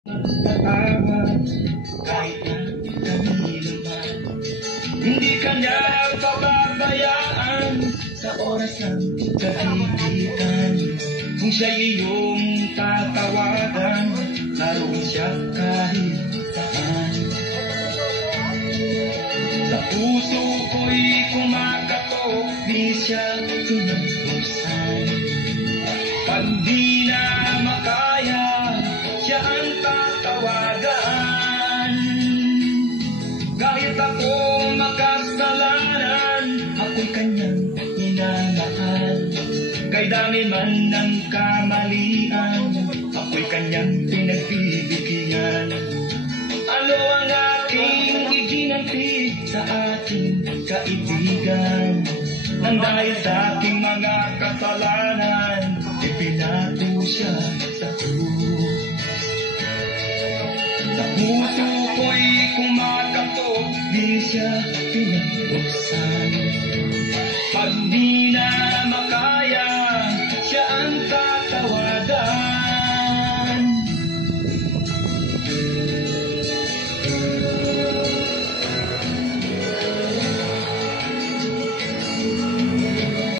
Patawad kahit na kanino man. Hindi kanya pababayaan sa oras ng kagigitan. Kung siya'y iyong tatawagan, naroon siya kahit saan. Sa puso ko'y kumakatok, di siya pinagpusan. Pag di na makaya, siya ang tatawagan. Kahit ako makasalanan, ako'y kanyang minamahal. Kay dami man ng kamalian, ako'y kanyang pinagbibigyan. Ano ang aking iginanti sa ating kaibigan? Nang dahil sa aking mga kasalanan, ipinato siya sa krus. Sa puso ko'y kumakatok, di siya pinagpusan. Pag di na